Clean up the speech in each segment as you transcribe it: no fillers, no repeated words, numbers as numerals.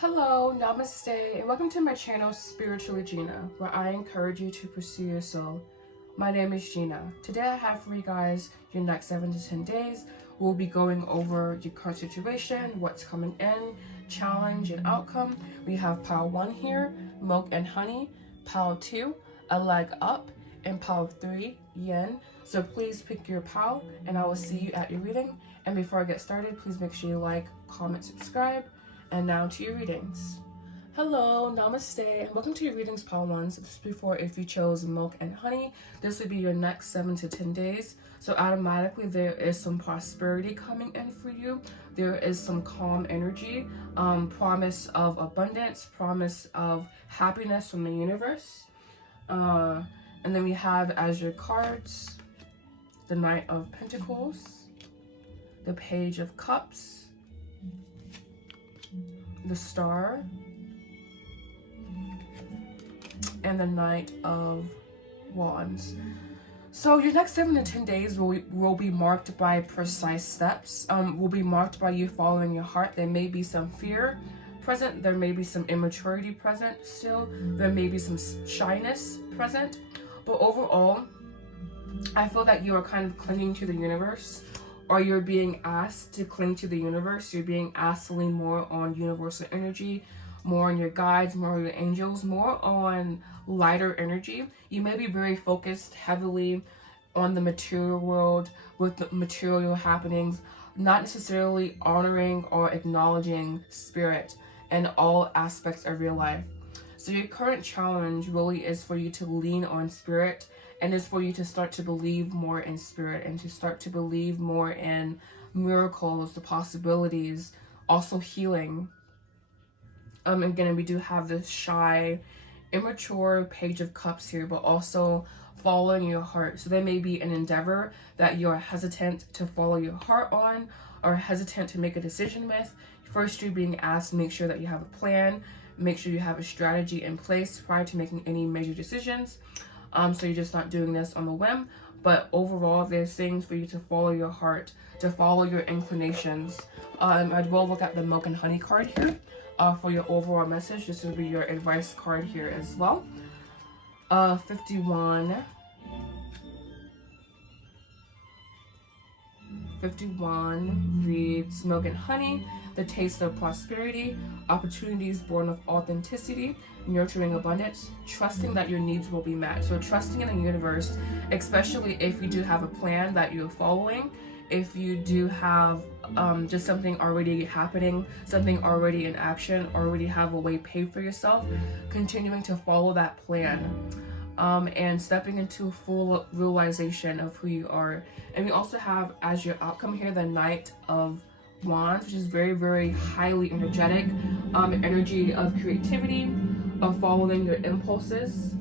Hello, Namaste, and welcome to my channel, Spiritually Gina, where I encourage you to pursue your soul. My name is Gina. Today I have for you guys your next 7 to 10 days. We'll be going over your current situation, what's coming in, challenge, and outcome. We have pile 1 here, milk and honey, pile 2, a leg up, and pile 3, yin. So please pick your pile, and I will see you at your reading. And before I get started, please make sure you like, comment, subscribe. And now to your readings. Hello, namaste, and welcome to your readings, pile 1. So this is before if you chose milk and honey. This would be your next 7 to 10 days. So automatically there is some prosperity coming in for you. There is some calm energy, promise of abundance, promise of happiness from the universe. And then we have as your cards, the Knight of Pentacles, the Page of Cups, the Star, and the Knight of Wands. So your next 7 to 10 days will be marked by precise steps, will be marked by you following your heart. There may be some fear present, there may be some immaturity present still, there may be some shyness present, but overall, I feel that you are kind of clinging to the universe, or you're being asked to cling to the universe. You're being asked to lean more on universal energy, more on your guides, more on your angels, more on lighter energy. You may be very focused heavily on the material world with the material happenings, not necessarily honoring or acknowledging spirit and all aspects of your life. So your current challenge really is for you to lean on spirit, and is for you to start to believe more in spirit and to start to believe more in miracles, the possibilities, also healing. Again, we do have this shy, immature Page of Cups here, but also following your heart. So there may be an endeavor that you're hesitant to follow your heart on, or hesitant to make a decision with. First, you're being asked to make sure that you have a plan, make sure you have a strategy in place prior to making any major decisions. So you're just not doing this on the whim, but overall there's things for you to follow your heart, to follow your inclinations. I will look at the milk and honey card here for your overall message. This will be your advice card here as well. 51 reads milk and honey, the taste of prosperity, opportunities born of authenticity, nurturing abundance, trusting that your needs will be met. So trusting in the universe, especially if you do have a plan that you're following, if you do have just something already happening, something already in action, already have a way paid for yourself, continuing to follow that plan. And stepping into full realization of who you are. And we also have as your outcome here the Knight of Wands, which is very, very highly energetic, energy of creativity, of following your impulses,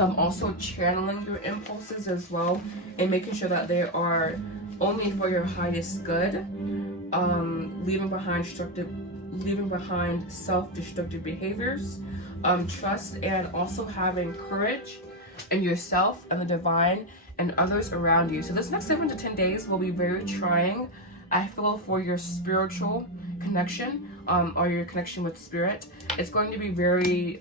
also channeling your impulses as well, and making sure that they are only for your highest good, leaving behind self-destructive behaviors, trust, and also having courage in yourself and the divine and others around you. So this next 7 to 10 days will be very trying, I feel, for your spiritual connection, or your connection with spirit. It's going to be very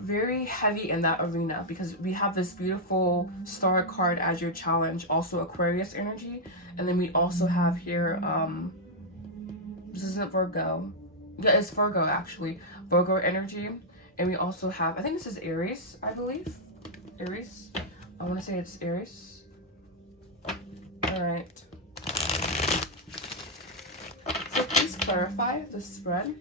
very heavy in that arena, because we have this beautiful Star card as your challenge, also Aquarius energy, and then we also have here this isn't Virgo. Yeah, it's Virgo actually. Virgo energy. And we also have, I think this is Aries, I believe. Aries. I want to say it's Aries. Alright. So please clarify the spread.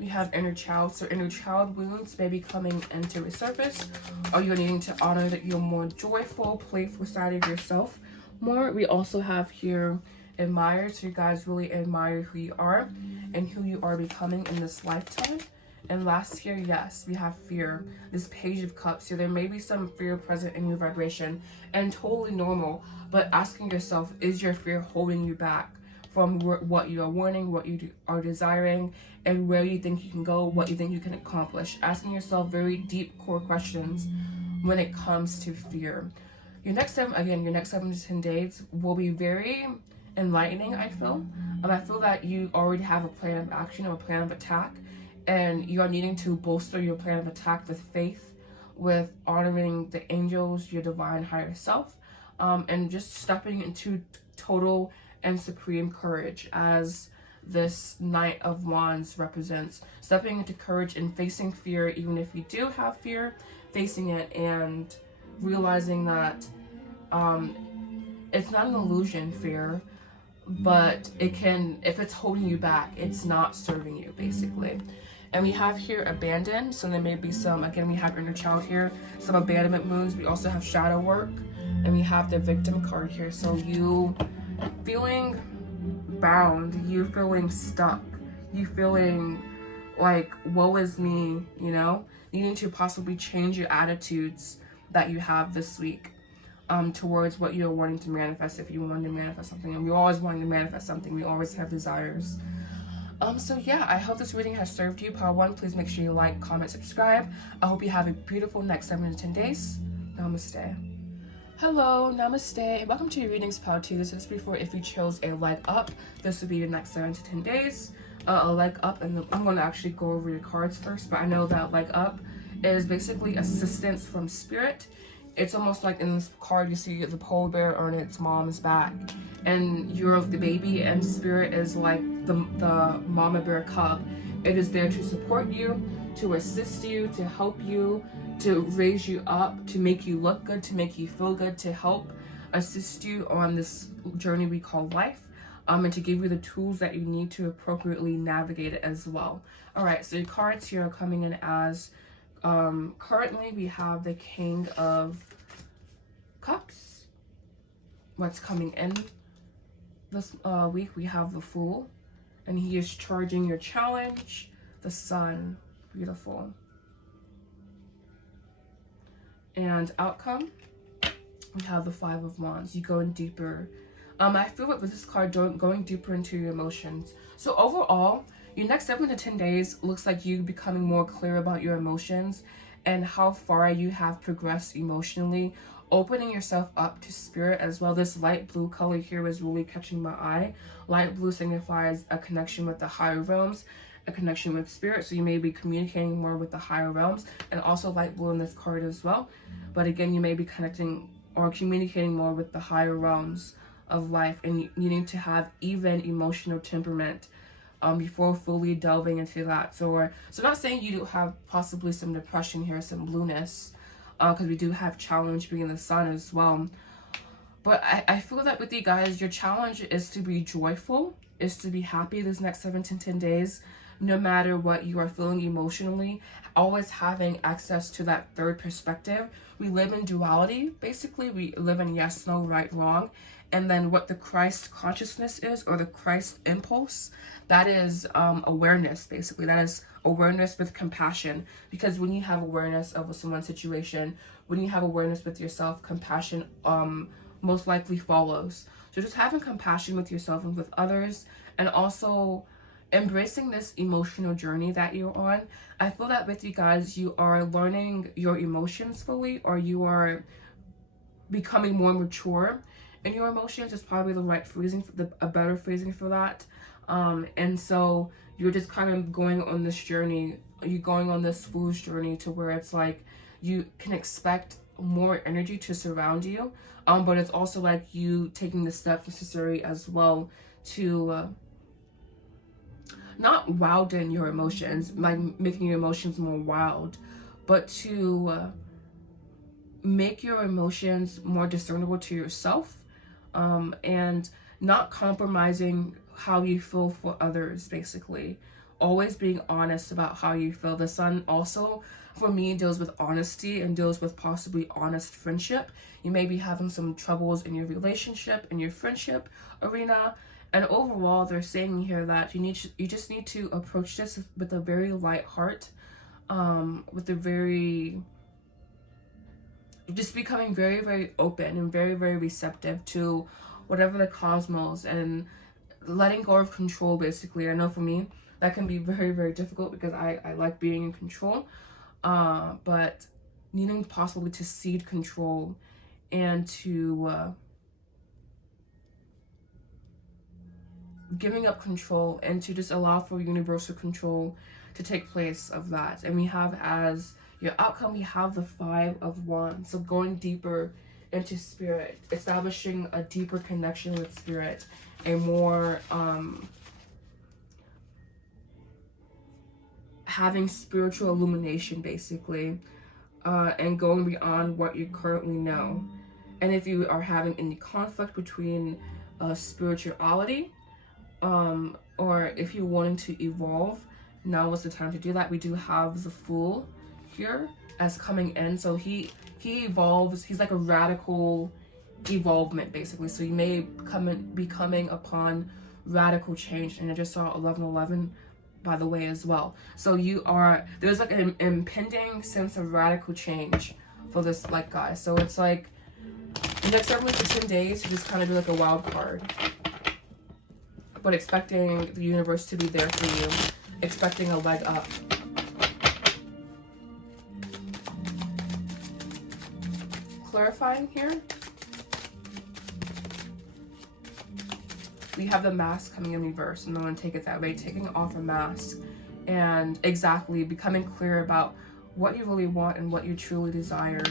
We have inner child. So inner child wounds may be coming into the surface, or you're needing to honor that you're more joyful, playful side of yourself more. We also have here admire, so you guys really admire who you are and who you are becoming in this lifetime. And last here, yes, we have fear, this Page of Cups. So there may be some fear present in your vibration, and totally normal, but asking yourself, is your fear holding you back from what you are wanting, what you are desiring, and where you think you can go, what you think you can accomplish? Asking yourself very deep core questions when it comes to fear. Your next 7 to 10 days will be very enlightening, I feel. I feel that you already have a plan of action or a plan of attack, and you are needing to bolster your plan of attack with faith, with honoring the angels, your divine higher self, and just stepping into total and supreme courage, as this Knight of Wands represents. Stepping into courage and facing fear, even if you do have fear, facing it and realizing that it's not an illusion, fear, but it can, if it's holding you back, it's not serving you, basically. And we have here abandoned, so there may be some, again, we have inner child here, some abandonment wounds. We also have shadow work, and we have the victim card here. So you feeling bound, you feeling stuck, you feeling like, woe is me, you know, needing to possibly change your attitudes that you have this week towards what you're wanting to manifest. If you want to manifest something, and we're always wanting to manifest something, we always have desires. So yeah, I hope this reading has served you. Part 1, please make sure you like, comment, subscribe. I hope you have a beautiful next 7 to 10 days. Namaste. Hello, namaste, and welcome to your readings part 2. This is before, if you chose a leg up, this would be your next 7 to 10 days. A leg up, and I'm going to actually go over your cards first, but I know that leg up is basically assistance from spirit. It's almost like in this card you see the polar bear on its mom's back, and you're the baby, and spirit is like the mama bear cub. It is there to support you, to assist you, to help you, to raise you up, to make you look good, to make you feel good, to help assist you on this journey we call life, and to give you the tools that you need to appropriately navigate it as well. All right, so your cards here are coming in as currently we have the King of Cups. What's coming in this week, we have the Fool, and he is charging your challenge. The Sun, beautiful. And outcome, we have the Five of Wands. You going deeper. I feel like with this card, going deeper into your emotions. So overall, your next 7 to 10 days looks like you becoming more clear about your emotions and how far you have progressed emotionally, opening yourself up to spirit as well. This light blue color here is really catching my eye. Light blue signifies a connection with the higher realms, a connection with spirit, so you may be communicating more with the higher realms, and also light blue in this card as well. But again, you may be connecting or communicating more with the higher realms of life, and needing to have even emotional temperament before fully delving into that. So not saying you do have possibly some depression here, some blueness, because we do have challenge being the Sun as well. But I feel that with you guys, your challenge is to be joyful, is to be happy this next 7 to 10 days, no matter what you are feeling emotionally, always having access to that third perspective. We live in duality, basically. We live in yes, no, right, wrong. And then what the Christ consciousness is, or the Christ impulse, that is awareness, basically. That is awareness with compassion. Because when you have awareness of someone's situation, when you have awareness with yourself, compassion most likely follows. So just having compassion with yourself and with others, and also embracing this emotional journey that you're on. I feel that with you guys, you are learning your emotions fully, or you are becoming more mature in your emotions is probably the right phrasing, a better phrasing for that. And so you're just kind of going on this journey, you're going on this fool's journey to where it's like you can expect more energy to surround you, but it's also like you taking the steps necessary as well to not widen your emotions, like making your emotions more wild, but to make your emotions more discernible to yourself, and not compromising how you feel for others, basically. Always being honest about how you feel. The Sun also, for me, deals with honesty and deals with possibly honest friendship. You may be having some troubles in your relationship, in your friendship arena, and overall, they're saying here that you just need to approach this with a very light heart, with a very, just becoming very, very open and very, very receptive to whatever the cosmos, and letting go of control, basically. I know for me, that can be very, very difficult because I like being in control, but needing possibly to cede control and to giving up control, and to just allow for universal control to take place of that. And we have as your outcome, we have the 5 of Wands. So going deeper into spirit, establishing a deeper connection with spirit, a more having spiritual illumination, basically, and going beyond what you currently know. And if you are having any conflict between spirituality, or if you're wanting to evolve, now is the time to do that. We do have the Fool here as coming in, so he evolves. He's like a radical evolvement, basically. So you may be coming upon radical change. And I just saw 1111, by the way, as well. So there's like an impending sense of radical change for this like guy. So it's like the next 7 weeks to 10 days, you just kind of do like a wild card, but expecting the universe to be there for you, expecting a leg up. Clarifying here, we have the mask coming in reverse, and I'm going to take it that way, taking off a mask and exactly becoming clear about what you really want and what you truly desire.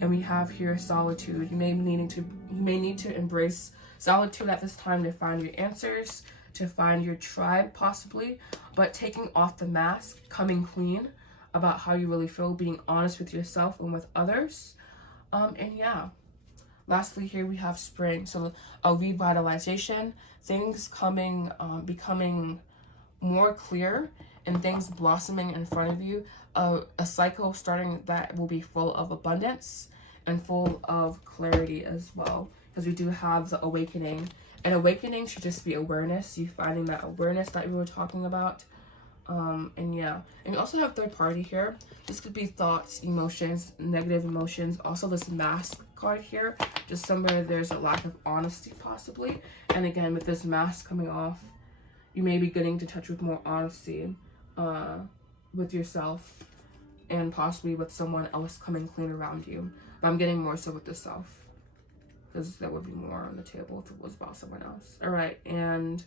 And we have here solitude. You may need to embrace solitude at this time to find your answers, to find your tribe possibly, but taking off the mask, coming clean about how you really feel, being honest with yourself and with others. And yeah, lastly here we have spring. So a revitalization, things coming, becoming more clear, and things blossoming in front of you. A cycle starting that will be full of abundance and full of clarity as well, because we do have the awakening. And awakening should just be awareness, you finding that awareness that we were talking about. And yeah, and we also have third party here. This could be thoughts, emotions, negative emotions. Also this mask card here, just somewhere there's a lack of honesty possibly. And again, with this mask coming off, you may be getting to touch with more honesty with yourself, and possibly with someone else coming clean around you. But I'm getting more so with the self, because that would be more on the table if it was about someone else. All right, and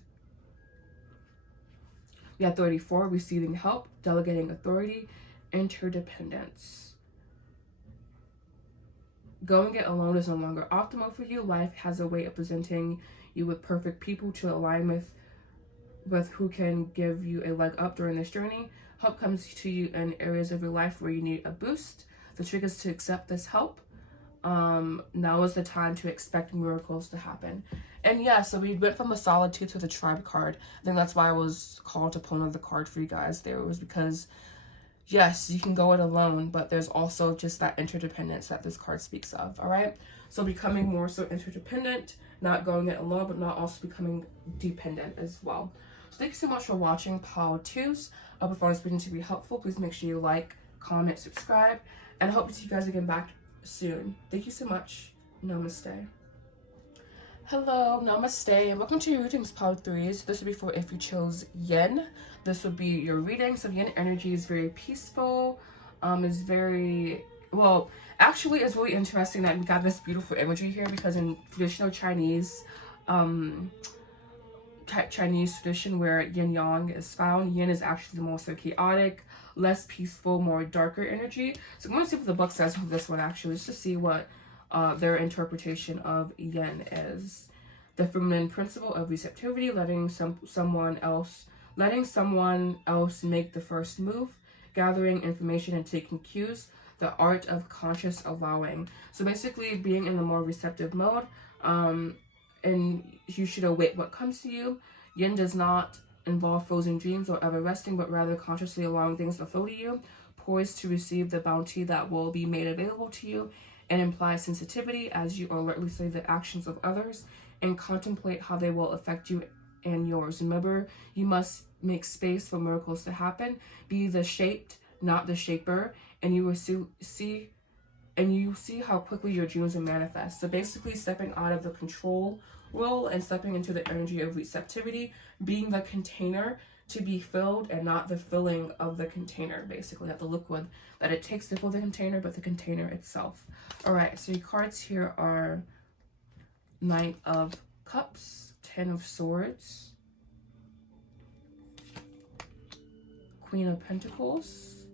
we have 34, receiving help, delegating authority, interdependence. Going it alone is no longer optimal for you. Life has a way of presenting you with perfect people to align with who can give you a leg up during this journey. Help comes to you in areas of your life where you need a boost. The trick is to accept this help. Now is the time to expect miracles to happen. And yeah, so we went from the solitude to the tribe card. I think that's why I was called to pull another card for you guys there. It was because, yes, you can go it alone, but there's also just that interdependence that this card speaks of. All right, so becoming more so interdependent, not going it alone, but not also becoming dependent as well. So thank you so much for watching Power 2s. I hope I found this video to be helpful. Please make sure you like, comment, subscribe, and I hope to see you guys again back soon. Thank you so much. Namaste. Hello, namaste, and welcome to your readings, Power 3s. This would be for if you chose yin. This would be your reading. So yin energy is very peaceful, is very, well, actually it's really interesting that we got this beautiful imagery here, because in traditional Chinese tradition where yin yang is found, yin is actually the most chaotic, less peaceful, more darker energy. So I'm going to see what the book says for this one actually, just to see what their interpretation of yin is. The feminine principle of receptivity, letting someone else make the first move, gathering information and taking cues, the art of conscious allowing. So basically being in the more receptive mode, and you should await what comes to you. Yin does not involve frozen dreams or ever resting, but rather consciously allowing things to flow to you, poised to receive the bounty that will be made available to you, and implies sensitivity as you alertly study the actions of others and contemplate how they will affect you and yours. Remember, you must make space for miracles to happen. Be the shaped, not the shaper, and you will see how quickly your dreams will manifest. So basically stepping out of the control role and stepping into the energy of receptivity, being the container to be filled and not the filling of the container, basically, not the liquid that it takes to fill the container, but the container itself. All right, so your cards here are Knight of Cups, Ten of Swords, Queen of Pentacles,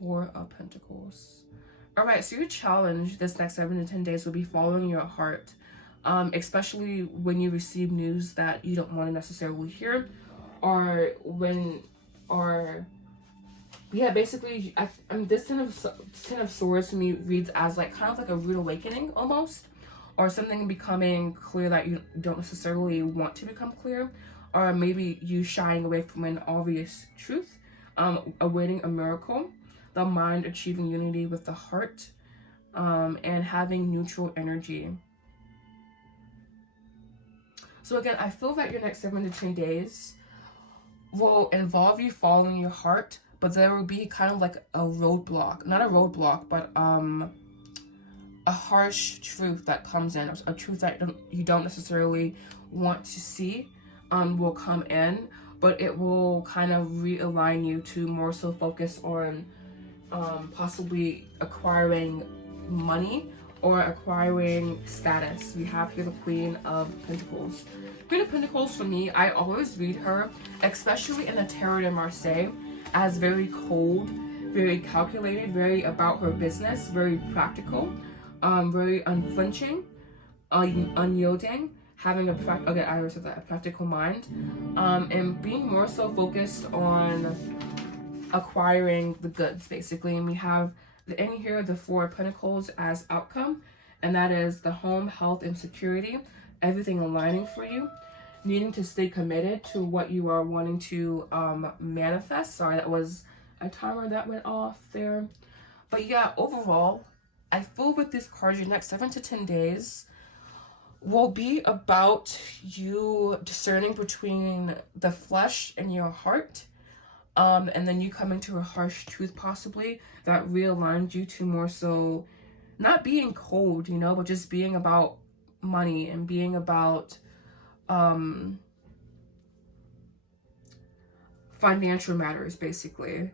Four of Pentacles. All right, so your challenge this next 7 to 10 days will be following your heart, especially when you receive news that you don't want to necessarily hear, or when, or yeah, basically, this Ten of Swords to me reads as like kind of like a rude awakening almost, or something becoming clear that you don't necessarily want to become clear, or maybe you shying away from an obvious truth, awaiting a miracle, the mind achieving unity with the heart, and having neutral energy. So again, I feel that your next 7 to 10 days will involve you following your heart, but there will be kind of like a roadblock, not a roadblock, but a harsh truth that comes in, a truth that you don't necessarily want to see, will come in, but it will kind of realign you to more so focus on possibly acquiring money or acquiring status. We have here the Queen of Pentacles. Queen of Pentacles, for me, I always read her, especially in the Tarot de Marseille, as very cold, very calculated, very about her business, very practical, very unflinching, unyielding, having a practical mind, and being more so focused on acquiring the goods, basically. And we have in here the Four of Pentacles as outcome, and that is the home, health, and security, everything aligning for you, needing to stay committed to what you are wanting to manifest. Sorry, that was a timer that went off there. But yeah, overall, I feel with this card, your next 7 to 10 days will be about you discerning between the flesh and your heart, and then you coming to a harsh truth possibly that realigns you to more so not being cold, you know, but just being about money and being about financial matters, basically.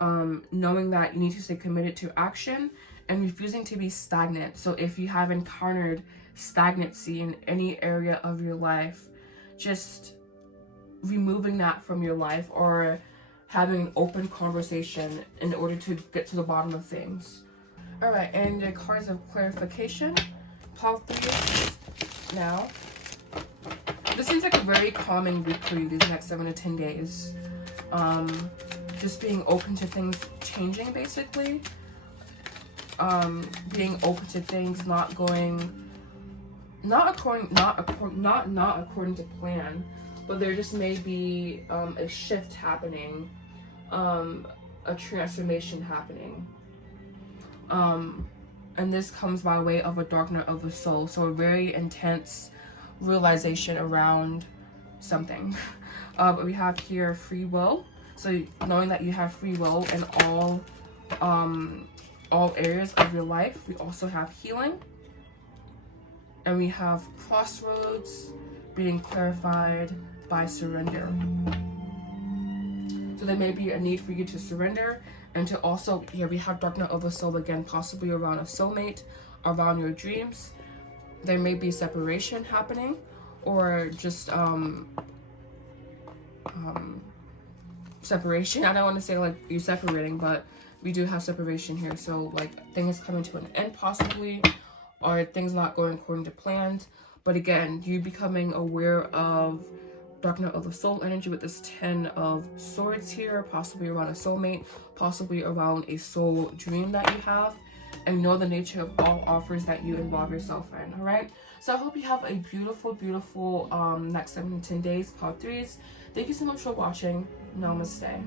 Knowing that you need to stay committed to action and refusing to be stagnant. So if you have encountered stagnancy in any area of your life, just removing that from your life, or having an open conversation in order to get to the bottom of things. All right, and the cards of clarification, pile 3 now. This seems like a very calming week for you these next 7 to 10 days. Just being open to things changing, basically. Being open to things not according to plan, but there just may be a shift happening, a transformation happening. And this comes by way of a dark night of the soul, so a very intense realization around something. But we have here free will, so knowing that you have free will in all areas of your life. We also have healing, and we have crossroads, being clarified by surrender. So there may be a need for you to surrender, and to also, here we have dark night of the soul again, possibly around a soulmate, around your dreams. There may be separation happening, or just separation. I don't want to say like you're separating, but we do have separation here. So like things coming to an end possibly, or things not going according to plans. But again, you becoming aware of dark night of the soul energy with this 10 of Swords here, possibly around a soulmate, possibly around a soul dream that you have, and know the nature of all offers that you involve yourself in. All right, so I hope you have a beautiful next 7 to 10 days, part 3s. Thank you so much for watching. Namaste.